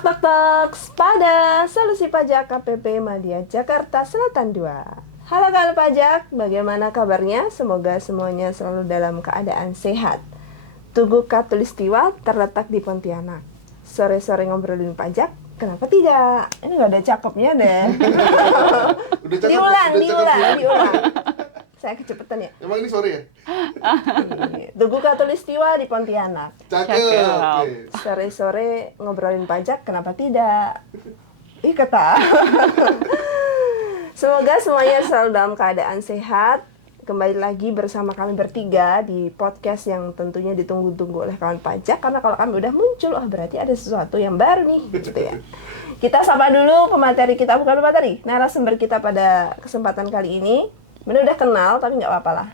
Tok tok tok, pada Solusi Pajak KPP Madya Jakarta Selatan 2. Halo kawan pajak, bagaimana kabarnya? Semoga semuanya selalu dalam keadaan sehat. Tugu Katulistiwa terletak di Pontianak. Sore-sore ngobrolin pajak, kenapa tidak? Ini gak ada cakepnya deh. Diulang. Saya kecepatan ya. Emang ini sore ya? Tugu Katulistiwa di Pontianak. Cakep. Oke. Sore-sore ngobrolin pajak, kenapa tidak? Ih kata. Semoga semuanya selalu dalam keadaan sehat. Kembali lagi bersama kami bertiga di podcast yang tentunya ditunggu-tunggu oleh kawan pajak. Karena kalau kami udah muncul, berarti ada sesuatu yang baru nih, gitu ya. Kita sapa dulu pemateri kita, bukan pemateri, narasumber kita pada kesempatan kali ini. Bener udah kenal, tapi nggak apa-apa lah.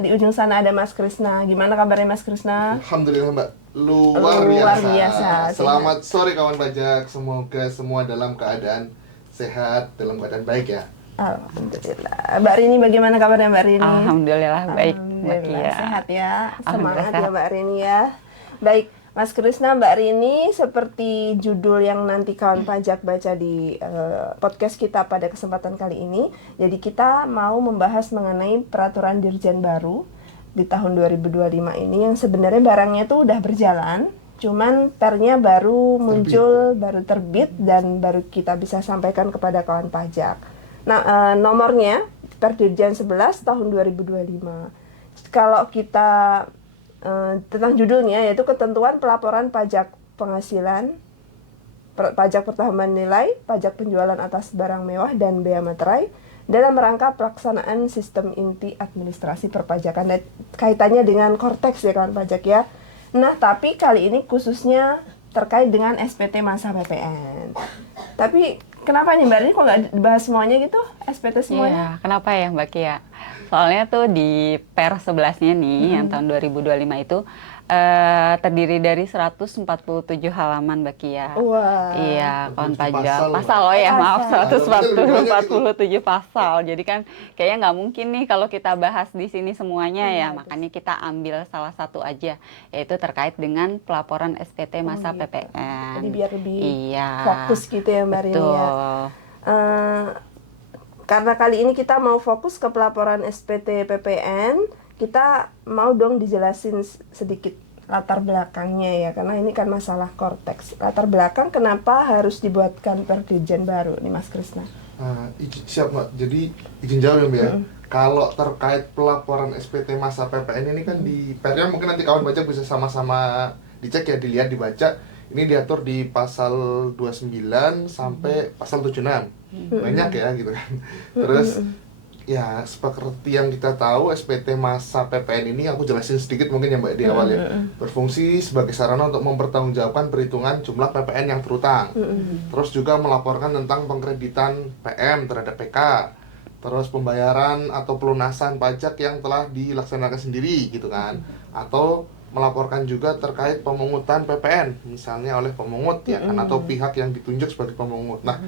Di ujung sana ada Mas Krisna. Gimana kabarnya Mas Krisna? Alhamdulillah Mbak, luar biasa. Selamat sore kawan pajak. Semoga semua dalam keadaan sehat, dalam keadaan baik ya. Alhamdulillah. Mbak Rini, bagaimana kabarnya Mbak Rini? Alhamdulillah baik, Mbak Kia. Sehat ya. Semangat ya Mbak Rini ya. Baik, Mas Krisna, Mbak Rini, seperti judul yang nanti kawan pajak baca di podcast kita pada kesempatan kali ini. Jadi kita mau membahas mengenai peraturan Dirjen baru di tahun 2025 ini yang sebenarnya barangnya tuh udah berjalan. Cuman pernya baru muncul, baru terbit dan baru kita bisa sampaikan kepada kawan pajak. Nah, nomornya Per Dirjen 11 tahun 2025. Kalau kita tentang judulnya, yaitu ketentuan pelaporan pajak penghasilan, pajak pertambahan nilai, pajak penjualan atas barang mewah dan bea materai dalam rangka pelaksanaan sistem inti administrasi perpajakan. Dan kaitannya dengan Korteks ya kawan pajak ya. Nah, tapi kali ini khususnya terkait dengan SPT masa PPN. Tapi kenapa nih Mbak Rini kok nggak dibahas semuanya gitu, SPT semuanya? Iya, kenapa ya Mbak Kia? Soalnya tuh di Per 11-nya nih, yang tahun 2025 itu terdiri dari 147 halaman Mbak Kia. Wah. Iya, kawan pajak. Pasal, Pasal loh ya, maaf, Pasal. 147 pasal. Jadi kan kayaknya nggak mungkin nih kalau kita bahas di sini semuanya ya. Makanya kita ambil salah satu aja, yaitu terkait dengan pelaporan SPT masa PPN. Jadi biar lebih Iya, fokus gitu ya Mbak Rini ya. betul. Karena kali ini kita mau fokus ke pelaporan SPT PPN, kita mau dong dijelasin sedikit latar belakangnya ya, karena ini kan masalah Korteks. Latar belakang kenapa harus dibuatkan Per Dirjen baru nih Mas Krisna? Siap Mbak, jadi izin jawab ya Mbak ya. Kalau terkait pelaporan SPT masa PPN ini kan di pernya mungkin nanti kawan baca bisa sama-sama dicek ya, dilihat, dibaca. Ini diatur di pasal 29 sampai pasal 76. Banyak ya gitu kan. Terus ya seperti yang kita tahu, SPT masa PPN ini aku jelasin sedikit mungkin ya Mbak di awal ya. Berfungsi sebagai sarana untuk mempertanggungjawabkan perhitungan jumlah PPN yang terutang. Terus juga melaporkan tentang pengkreditan PM terhadap PK. Terus pembayaran atau pelunasan pajak yang telah dilaksanakan sendiri gitu kan. Atau melaporkan juga terkait pemungutan PPN misalnya oleh pemungut ya kan, atau pihak yang ditunjuk sebagai pemungut. Nah,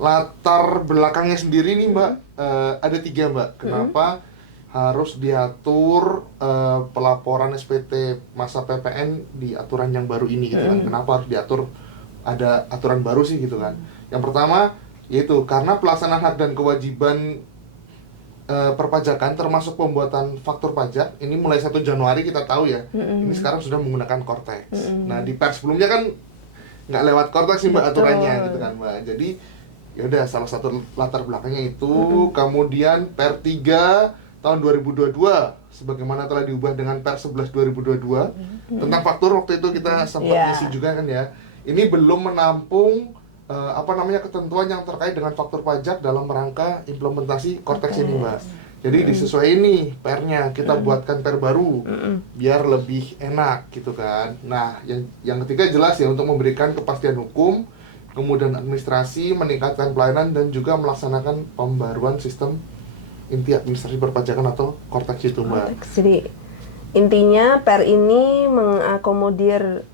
latar belakangnya sendiri nih Mbak, ada 3 Mbak. Kenapa harus diatur pelaporan SPT masa PPN di aturan yang baru ini gitu kan? Kenapa harus diatur, ada aturan baru sih gitu kan? Yang pertama yaitu karena pelaksanaan hak dan kewajiban perpajakan termasuk pembuatan faktur pajak ini mulai 1 Januari kita tahu ya. Ini sekarang sudah menggunakan Korteks. Nah, di Per sebelumnya kan nggak lewat Korteks sih Mbak aturannya gitu kan Mbak. Jadi ya udah, salah satu latar belakangnya itu. Kemudian Per 3 tahun 2022 sebagaimana telah diubah dengan Per 11 2022 tentang faktur, waktu itu kita sempat ngisi juga kan ya. Ini belum menampung ketentuan yang terkait dengan faktur pajak dalam rangka implementasi Korteks ini Mbak. Jadi disesuaikan nih pernya, kita buatkan per baru biar lebih enak gitu kan. Nah, yang ketiga jelas ya, untuk memberikan kepastian hukum, kemudian administrasi, meningkatkan pelayanan dan juga melaksanakan pembaruan sistem inti administrasi perpajakan atau Korteks itu Mbak. Jadi intinya per ini mengakomodir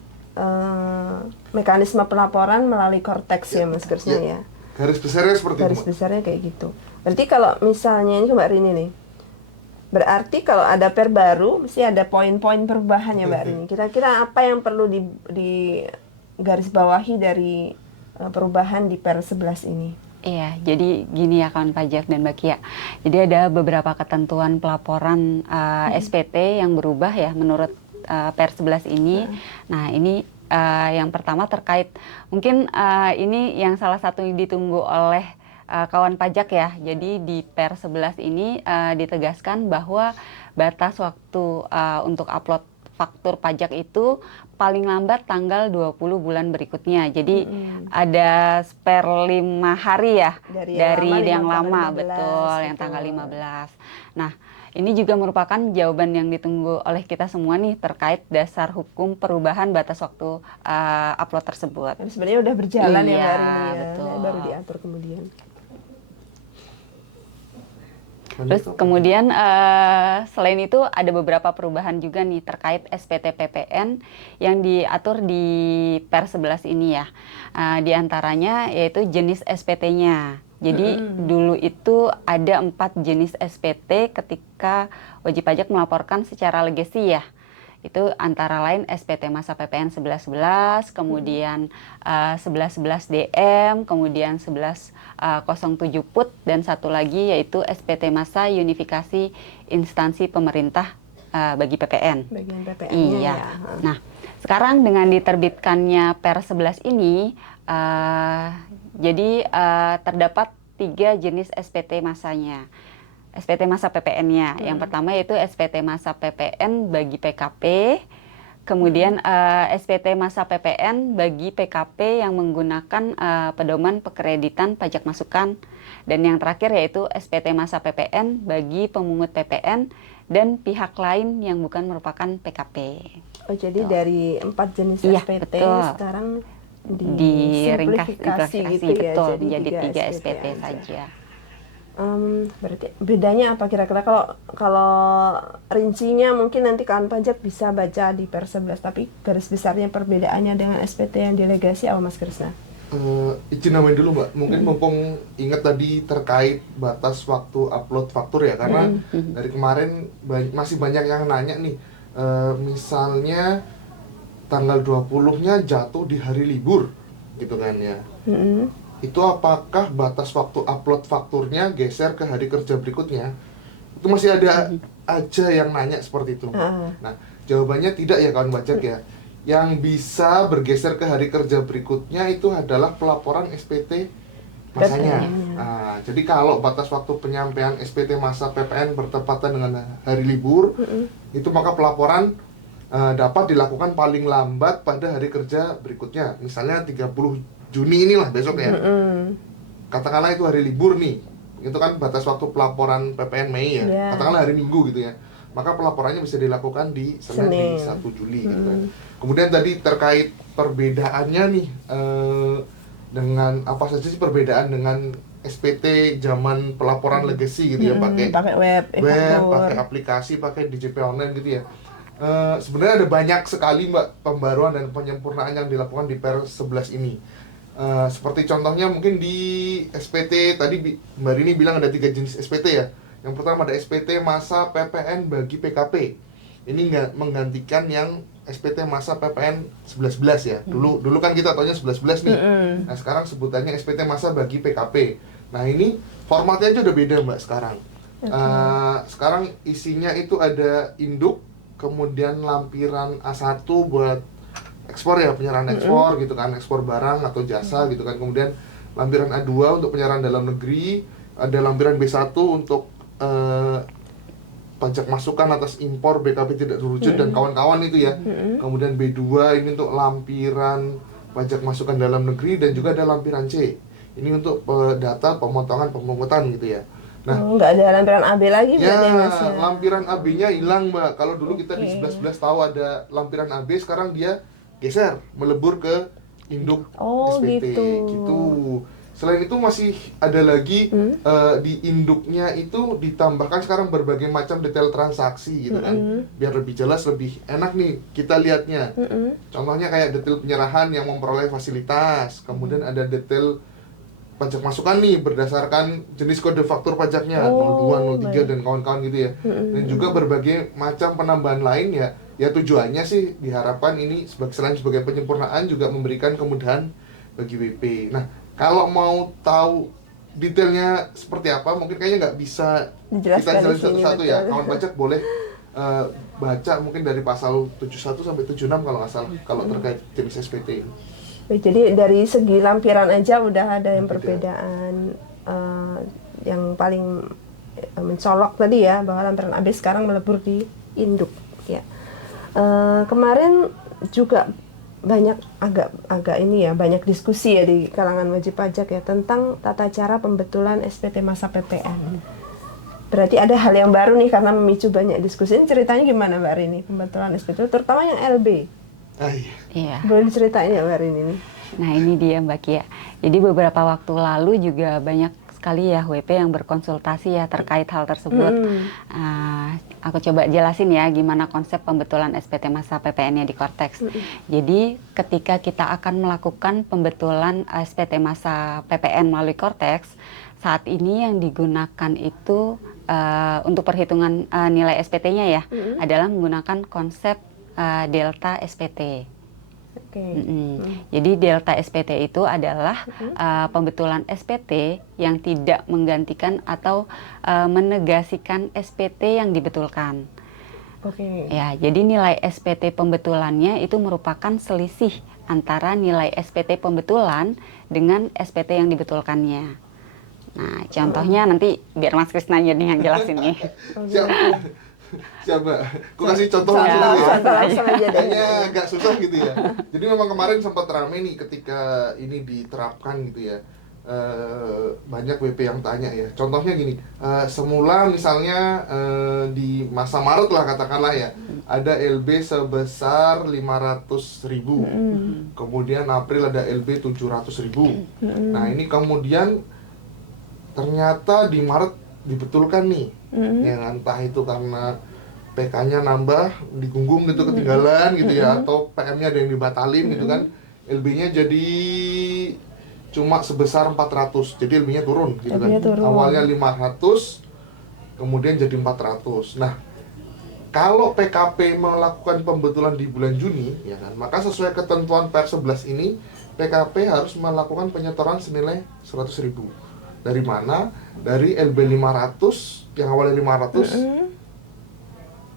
mekanisme pelaporan melalui Korteks ya Mas Krisna ya. Garis besarnya seperti itu. Garis besarnya kayak gitu. Berarti kalau misalnya ini Mbak Rini nih, berarti kalau ada per baru mesti ada poin-poin perubahan ya Mbak Rini. Kira-kira apa yang perlu garis bawahi dari perubahan di Per 11 ini? Iya, jadi gini ya kawan pajak dan Mbak Kia. Jadi ada beberapa ketentuan pelaporan SPT yang berubah ya menurut Per 11 ini. Nah, ini yang pertama terkait mungkin ini yang salah satu yang ditunggu oleh kawan pajak ya. Jadi di Per 11 ini ditegaskan bahwa batas waktu untuk upload faktur pajak itu paling lambat tanggal 20 bulan berikutnya. Jadi ada spare 5 hari ya dari yang lama, betul, yang tanggal 15. Nah, ini juga merupakan jawaban yang ditunggu oleh kita semua nih terkait dasar hukum perubahan batas waktu upload tersebut. Dan sebenarnya udah berjalan ya Iya, Mbak Rini ya, betul. baru diatur kemudian. Terus kemudian selain itu ada beberapa perubahan juga nih terkait SPT PPN yang diatur di Per 11 ini ya. Di antaranya yaitu jenis SPT-nya. Jadi dulu itu ada 4 jenis SPT ketika wajib pajak melaporkan secara legasi ya. Itu antara lain SPT masa PPN 1111, kemudian 1111 DM, kemudian 1107 PUT, dan satu lagi yaitu SPT masa unifikasi instansi pemerintah bagi PPN. Bagian PPN-nya Iya. ya. Nah, sekarang dengan diterbitkannya Per 11 ini, jadi terdapat 3 jenis SPT masanya. SPT masa PPN-nya. Yang pertama yaitu SPT masa PPN bagi PKP, kemudian SPT masa PPN bagi PKP yang menggunakan pedoman pekreditan pajak masukan, dan yang terakhir yaitu SPT masa PPN bagi pemungut PPN dan pihak lain yang bukan merupakan PKP. Oh, jadi Betul. dari 4 jenis Iya, SPT betul. sekarang Diringkas disimplifikasi gitu gitu betul, ya, menjadi 3 SPT SPT aja. saja. Berarti bedanya apa kira-kira? Kalau rincinya mungkin nanti kawan pajak bisa baca di Per 11, tapi garis besarnya perbedaannya dengan SPT yang delegasi apa Mas Krisna? Izin nambahin dulu Mbak, mungkin mumpung ingat tadi terkait batas waktu upload faktur ya, karena dari kemarin masih banyak yang nanya nih, misalnya tanggal 20-nya jatuh di hari libur gitu kan ya. Itu apakah batas waktu upload fakturnya geser ke hari kerja berikutnya? Itu masih ada aja yang nanya seperti itu. Nah, jawabannya tidak ya kawan pajak ya. Yang bisa bergeser ke hari kerja berikutnya itu adalah pelaporan SPT masanya. Nah, jadi kalau batas waktu penyampaian SPT masa PPN bertepatan dengan hari libur, itu maka pelaporan dapat dilakukan paling lambat pada hari kerja berikutnya. Misalnya 30 Juni inilah besok ya. Katakanlah itu hari libur nih. Itu kan batas waktu pelaporan PPN Mei ya. Yeah. Katakanlah hari Minggu gitu ya. Maka pelaporannya bisa dilakukan di Senin, di 1 Juli gitu kan. Kemudian tadi terkait perbedaannya nih dengan apa saja sih perbedaan dengan SPT zaman pelaporan legacy gitu ya, pakai web, pakai aplikasi, pakai DJP online gitu ya. Sebenarnya ada banyak sekali Mbak pembaruan dan penyempurnaan yang dilakukan di Per 11 ini. Seperti contohnya mungkin di SPT tadi Mbak Rini bilang ada 3 jenis SPT ya. Yang pertama ada SPT masa PPN bagi PKP. Ini nggak menggantikan yang SPT masa PPN 1111 ya. Dulu kan kita taunya 1111 nih. Nah, sekarang sebutannya SPT masa bagi PKP. Nah, ini formatnya aja udah beda Mbak sekarang. Sekarang isinya itu ada induk, kemudian lampiran A1 buat ekspor ya, penyerahan ekspor gitu kan, ekspor barang atau jasa gitu kan. Kemudian lampiran A2 untuk penyerahan dalam negeri, ada lampiran B1 untuk pajak masukan atas impor BKP tidak terwujud dan kawan-kawan itu ya. Kemudian B2 ini untuk lampiran pajak masukan dalam negeri, dan juga ada lampiran C. Ini untuk data pemotongan pemungutan gitu ya. Nah, nggak ada lampiran AB lagi berarti ya, Mas ya? lampiran AB-nya hilang Mbak. Kalau dulu kita di 11 tahu ada lampiran AB, sekarang dia geser melebur ke induk SPT gitu. Selain itu masih ada lagi di induknya itu ditambahkan sekarang berbagai macam detail transaksi gitu kan, biar lebih jelas, lebih enak nih kita lihatnya. Contohnya kayak detail penyerahan yang memperoleh fasilitas, kemudian ada detail pajak masukan nih berdasarkan jenis kode faktur pajaknya 02, 03 dan kawan-kawan gitu ya. Dan juga berbagai macam penambahan lain ya ya tujuannya sih diharapkan ini selain sebagai penyempurnaan juga memberikan kemudahan bagi WP. Nah, kalau mau tahu detailnya seperti apa, mungkin kayaknya nggak bisa kita Dijelaskan jelasin di sini, satu-satu ya. betul. Kawan pajak boleh baca mungkin dari pasal 71 sampai 76 kalau nggak salah, kalau terkait jenis SPT ini. Jadi dari segi lampiran aja udah ada yang Beda. perbedaan. Yang paling mencolok tadi ya, bahwa lampiran AB sekarang melebur di induk ya. Kemarin juga banyak agak ini ya, banyak diskusi ya di kalangan wajib pajak ya tentang tata cara pembetulan SPT masa PPN. Berarti ada hal yang baru nih karena memicu banyak diskusi. Ini ceritanya gimana Mbak Rini pembetulan SPT, terutama yang LB? Iya. Boleh diceritain ya Mbak Rini nih? Nah ini dia Mbak Kia. Jadi beberapa waktu lalu juga banyak sekali ya WP yang berkonsultasi ya terkait hal tersebut. Aku coba jelasin ya gimana konsep pembetulan SPT masa PPN-nya di Kortex. Jadi ketika kita akan melakukan pembetulan SPT masa PPN melalui Kortex, saat ini yang digunakan itu untuk perhitungan nilai SPT-nya ya adalah menggunakan konsep delta SPT. Jadi delta SPT itu adalah pembetulan SPT yang tidak menggantikan atau menegasikan SPT yang dibetulkan. Ya, jadi nilai SPT pembetulannya itu merupakan selisih antara nilai SPT pembetulan dengan SPT yang dibetulkannya. Nah, contohnya nanti biar Mas Krisna nih yang jelasin nih. Siapa? Aku kasih contoh langsung aja deh. Kayaknya agak susah gitu ya. Jadi memang kemarin sempat rame nih ketika ini diterapkan gitu ya. Banyak WP yang tanya ya. Contohnya gini, semula misalnya di masa Maret lah katakanlah ya, ada LB sebesar 500.000. Kemudian April ada LB 700.000. Nah, ini kemudian ternyata di Maret dibetulkan nih, ya entah itu karena PK-nya nambah, digunggung gitu ketinggalan gitu ya, atau PM-nya ada yang dibatalin gitu kan, LB-nya jadi cuma sebesar 400, jadi LB-nya turun gitu kan, awalnya 500, kemudian jadi 400. Nah, kalau PKP melakukan pembetulan di bulan Juni, ya kan, maka sesuai ketentuan Per 11 ini, PKP harus melakukan penyetoran senilai 100.000. Dari mana? Dari LB 500 yang awalnya 500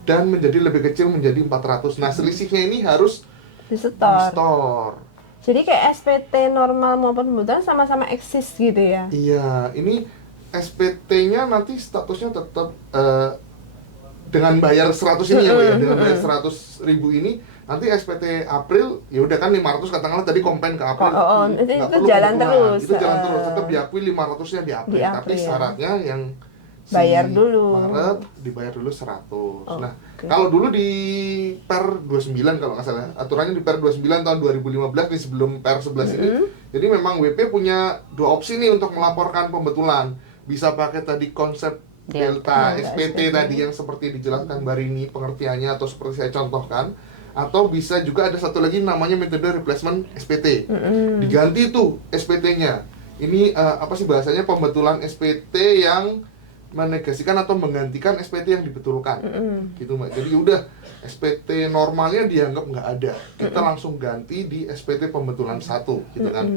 dan menjadi lebih kecil menjadi 400. Nah, selisihnya ini harus disetor. Jadi kayak SPT normal maupun pembetulan sama-sama eksis gitu ya? Iya, ini SPT-nya nanti statusnya tetap dengan bayar 100 ini ya, Mbak ya, dengan bayar 100.000 ini nanti SPT April ya udah kan 500 katakanlah tadi komplain ke April. Itu jalan terus. Itu jalan terus, tetap diakui 500-nya di April, tapi syaratnya yang bayar dulu. Maret dibayar dulu 100. Nah, kalau dulu di Per 29 kalau nggak salah, aturannya di Per 29 tahun 2015 nih sebelum Per 11 ini. Jadi memang WP punya dua opsi nih untuk melaporkan pembetulan. Bisa pakai tadi konsep delta SPT tadi yang seperti dijelaskan Mbak Rini pengertiannya atau seperti saya contohkan, atau bisa juga ada satu lagi namanya metode replacement SPT. Diganti tuh SPT-nya. Ini apa sih bahasanya, pembetulan SPT yang menegasikan atau menggantikan SPT yang dibetulkan. Gitu Mbak. Jadi udah SPT normalnya dianggap nggak ada. Kita langsung ganti di SPT pembetulan 1 gitu kan.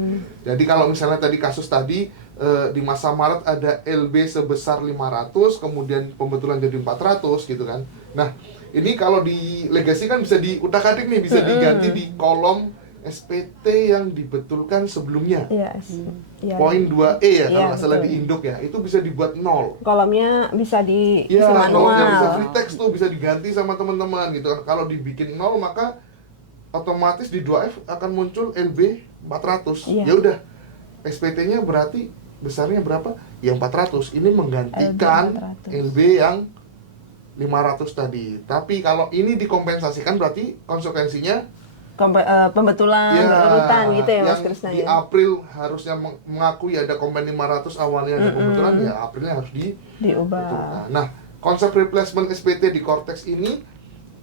Jadi kalau misalnya tadi kasus tadi di masa Maret ada LB sebesar 500, kemudian pembetulan jadi 400 gitu kan. Nah, ini kalau dilegasikan bisa diutak-atik nih, bisa diganti di kolom SPT yang dibetulkan sebelumnya. Poin 2E ya, kalau nggak salah di induk ya, itu bisa dibuat 0. Kolomnya bisa diisi manual. Kolomnya bisa free text tuh, bisa diganti sama teman-teman gitu kan. Kalau dibikin 0 maka otomatis di 2F akan muncul LB 400. Ya udah, SPT-nya berarti besarnya berapa? Ya 400. Ini menggantikan LB yang 500 tadi. Tapi kalau ini dikompensasikan berarti konsekuensinya pembetulan berurutan gitu ya Mas Krisna. Di April harusnya mengakui ada kompen 500 awalnya ada pembetulan, ya Aprilnya harus diubah. Nah, konsep replacement SPT di Kortex ini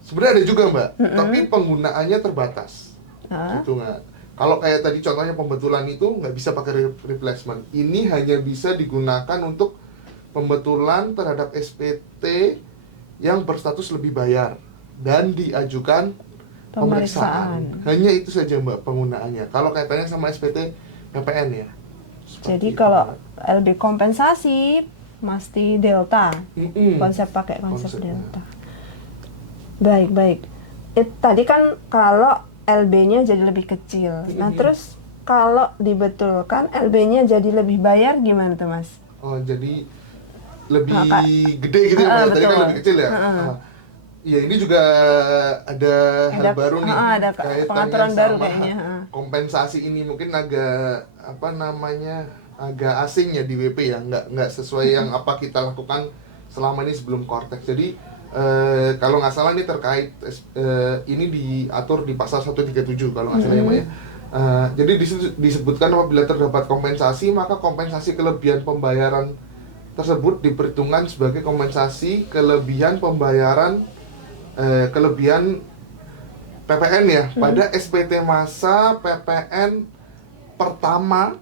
sebenarnya ada juga Mbak, tapi penggunaannya terbatas. Gitu nggak? Kalau kayak tadi contohnya pembetulan itu nggak bisa pakai replacement. Ini hanya bisa digunakan untuk pembetulan terhadap SPT yang berstatus lebih bayar. dan diajukan pemeriksaan. Hanya itu saja Mbak penggunaannya. Kalau kaitannya sama SPT PPN ya. Jadi kalau LB kompensasi mesti delta. Pakai konsep delta. Baik. Tadi kan kalau LB-nya jadi lebih kecil. Nah, terus kalau dibetulkan LB-nya jadi lebih bayar gimana tuh, Mas? Oh, jadi lebih gede gitu ya, Mbak. Tadi kan lebih kecil ya. Ya, ini juga ada hal baru nih. Ada pengaturan baru kayaknya. Kompensasi ini mungkin agak agak asing ya di WP ya, nggak sesuai yang apa kita lakukan selama ini sebelum Cortex. Jadi kalau nggak salah ini terkait ini diatur di pasal 137 kalau nggak salah ya Mbak ya. Jadi disebutkan apabila terdapat kompensasi, maka kompensasi kelebihan pembayaran tersebut diperhitungkan sebagai kompensasi kelebihan pembayaran kelebihan PPN ya pada SPT masa PPN pertama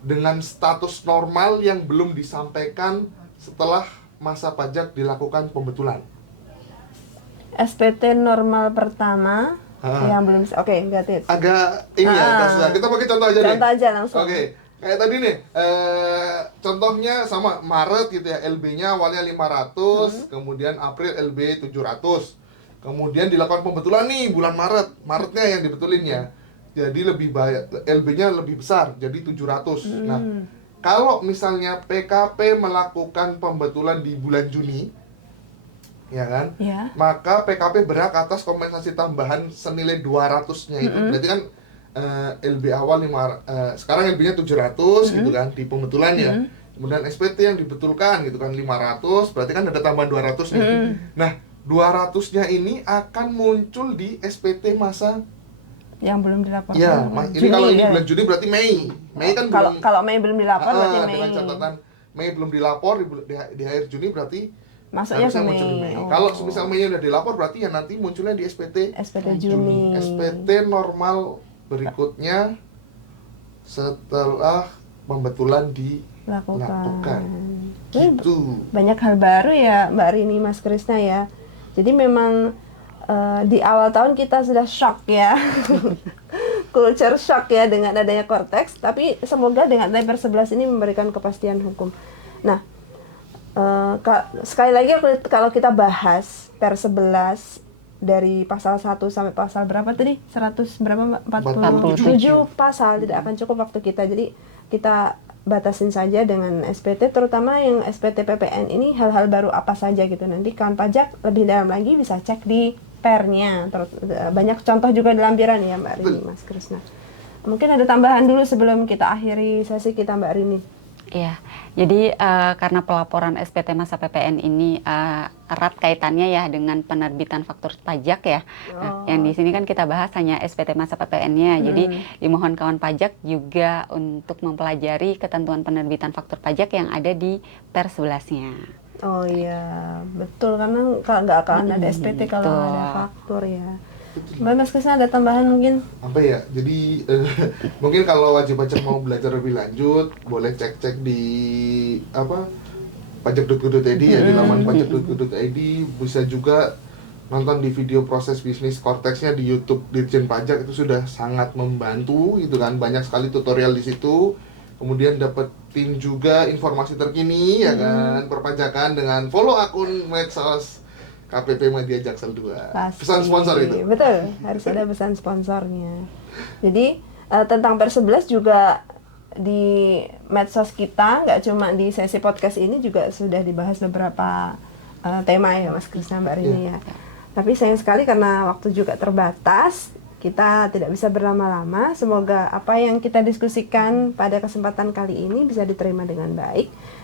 dengan status normal yang belum disampaikan setelah masa pajak dilakukan pembetulan. SPT normal pertama yang belum berarti agak ini agak susah. Kita pakai contoh aja nih. Contoh aja langsung. Kayak tadi nih, contohnya sama Maret gitu ya, LB-nya awalnya 500, kemudian April LB 700. Kemudian dilakukan pembetulan nih bulan Maretnya yang dibetulin ya. Jadi lebih banyak, LB-nya lebih besar, jadi 700. Nah, kalau misalnya PKP melakukan pembetulan di bulan Juni, ya kan? Maka PKP berhak atas kompensasi tambahan senilai 200-nya itu. Berarti kan LB awal sekarang LB-nya 700 gitu kan di pembetulannya. Kemudian SPT yang dibetulkan gitu kan 500, berarti kan ada tambahan 200 nih. Nah, 200-nya ini akan muncul di SPT masa yang belum dilaporkan. Ya, ini kalau ini bulan Juni berarti Mei. Mei kan kalau Mei belum dilapor berarti Mei. Dengan catatan Mei belum dilapor di akhir Juni berarti masuknya ke muncul di Mei. Kalau misal Mei udah dilapor berarti ya nanti munculnya di SPT Juni. SPT normal berikutnya setelah pembetulan dilakukan. Gitu. Banyak hal baru ya Mbak Rini, Mas Krisna ya. Jadi memang di awal tahun kita sudah shock ya. Culture shock ya dengan adanya Cortex, tapi semoga dengan adanya Per 11 ini memberikan kepastian hukum. Nah, sekali lagi kalau kita bahas Per 11 dari pasal 1 sampai pasal berapa tadi? 100 berapa? 47 pasal, tidak akan cukup waktu kita. Jadi kita batasin saja dengan SPT, terutama yang SPT PPN ini hal-hal baru apa saja gitu. Nanti kawan pajak lebih dalam lagi bisa cek di pernya. Banyak contoh juga di lampiran ya Mbak Rini, Mas Krisna. Mungkin ada tambahan dulu sebelum kita akhiri sesi kita Mbak Rini. Iya, jadi karena pelaporan SPT masa PPN ini erat kaitannya ya dengan penerbitan faktur pajak ya. Nah, yang di sini kan kita bahas hanya SPT masa PPN-nya. Jadi dimohon kawan pajak juga untuk mempelajari ketentuan penerbitan faktur pajak yang ada di Per 11-nya. Oh iya, betul, karena nggak akan ada SPT kalau nggak ada faktur ya. Mbak Mas Krisna ada tambahan mungkin? Apa ya, jadi mungkin kalau wajib pajak mau belajar lebih lanjut, boleh cek-cek di pajak.go.id ya, di laman pajak.go.id. Bisa juga nonton di video proses bisnis Cortex-nya di YouTube Dirjen Pajak, itu sudah sangat membantu gitu kan, banyak sekali tutorial di situ. Kemudian dapetin juga informasi terkini ya kan, perpajakan dengan follow akun medsos KPP Media Jaksel 2. Pesan sponsor itu. Betul, harus ada pesan sponsornya. Jadi tentang Per 11 juga di medsos kita, nggak cuma di sesi podcast ini, juga sudah dibahas beberapa tema ya Mas Krisna, Mbak Rini ya. Tapi sayang sekali karena waktu juga terbatas, kita tidak bisa berlama-lama. Semoga apa yang kita diskusikan pada kesempatan kali ini bisa diterima dengan baik.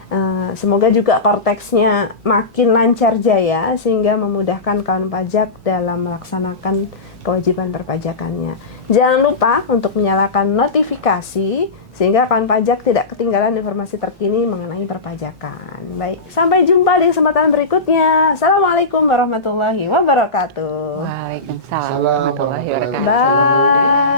Semoga juga Cortex-nya makin lancar jaya sehingga memudahkan kawan pajak dalam melaksanakan kewajiban perpajakannya. Jangan lupa untuk menyalakan notifikasi sehingga kawan pajak tidak ketinggalan informasi terkini mengenai perpajakan. Baik, sampai jumpa di kesempatan berikutnya. Assalamualaikum warahmatullahi wabarakatuh. Waalaikumsalam warahmatullahi wabarakatuh. Bye.